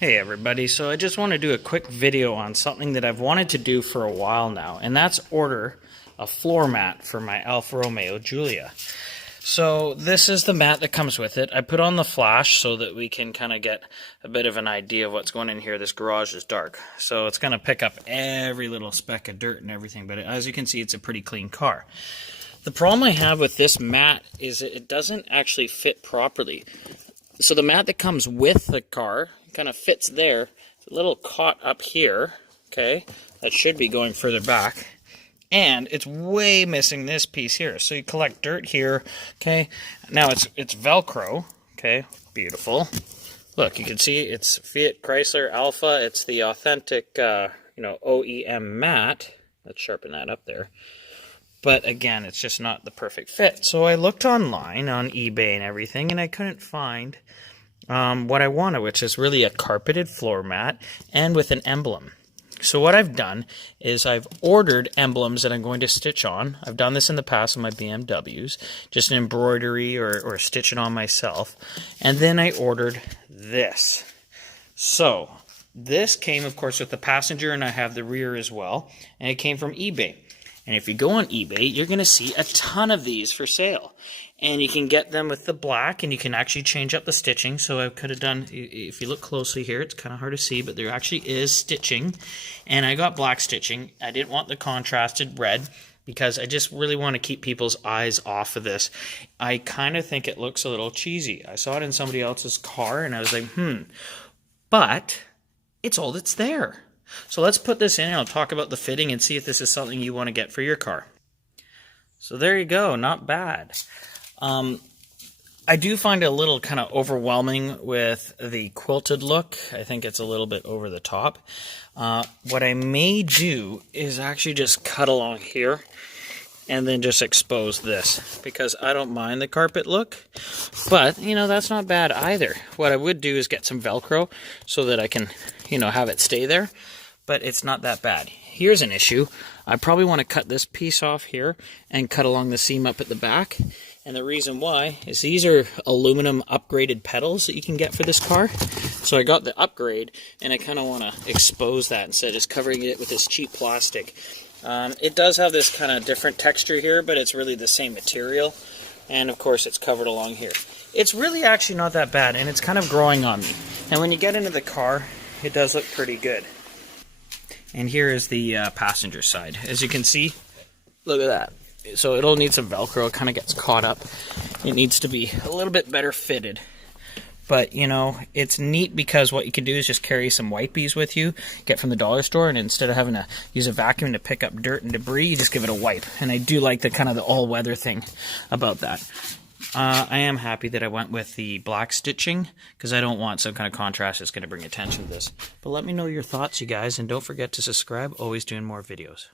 Hey everybody, so I just want to do a quick video on something that I've wanted to do for a while now, and that's order a floor mat for my Alfa Romeo Giulia. So this is the mat that comes with it. I put on the flash so that we can kind of get a bit of an idea of what's going in here. This garage is dark, so it's going to pick up every little speck of dirt and everything, but as you can see, it's a pretty clean car. The problem I have with this mat is it doesn't actually fit properly. So the mat that comes with the car kind of fits there. It's a little caught up here, okay? That should be going further back. And it's way missing this piece here. So you collect dirt here, okay? Now it's Velcro, okay? Beautiful. Look, you can see it's Fiat Chrysler Alpha. It's the authentic, OEM mat. Let's sharpen that up there. But again, it's just not the perfect fit. So I looked online on eBay and everything, and I couldn't find what I wanted, which is really a carpeted floor mat and with an emblem. So what I've done is I've ordered emblems that I'm going to stitch on. I've done this in the past with my BMWs, just an embroidery or stitch it on myself. And then I ordered this. So this came, of course, with the passenger, and I have the rear as well. And it came from eBay. And if you go on eBay, you're going to see a ton of these for sale. And you can get them with the black, and you can actually change up the stitching. So I could have done, if you look closely here, it's kind of hard to see, but there actually is stitching. And I got black stitching. I didn't want the contrasted red because I just really want to keep people's eyes off of this. I kind of think it looks a little cheesy. I saw it in somebody else's car, and I was like, But it's all that's there. So let's put this in, and I'll talk about the fitting and see if this is something you want to get for your car. So there you go, not bad. I do find it a little kind of overwhelming with the quilted look. I think it's a little bit over the top. What I may do is actually just cut along here and then just expose this, because I don't mind the carpet look, but that's not bad either. What I would do is get some Velcro so that I can have it stay there, but it's not that bad. Here's an issue. I probably want to cut this piece off here and cut along the seam up at the back. And the reason why is these are aluminum upgraded pedals that you can get for this car. So I got the upgrade, and I kind of want to expose that instead of just covering it with this cheap plastic. It does have this kind of different texture here, but it's really the same material. And of course it's covered along here. It's really actually not that bad, and it's kind of growing on me. And when you get into the car, it does look pretty good. And here is the passenger side. As you can see, look at that. So it'll need some Velcro. It kind of gets caught up. It needs to be a little bit better fitted. But, it's neat because what you can do is just carry some wipies with you, get from the dollar store, and instead of having to use a vacuum to pick up dirt and debris, you just give it a wipe. And I do like the kind of the all-weather thing about that. I am happy that I went with the black stitching because I don't want some kind of contrast that's going to bring attention to this. But let me know your thoughts, you guys, and don't forget to subscribe. Always doing more videos.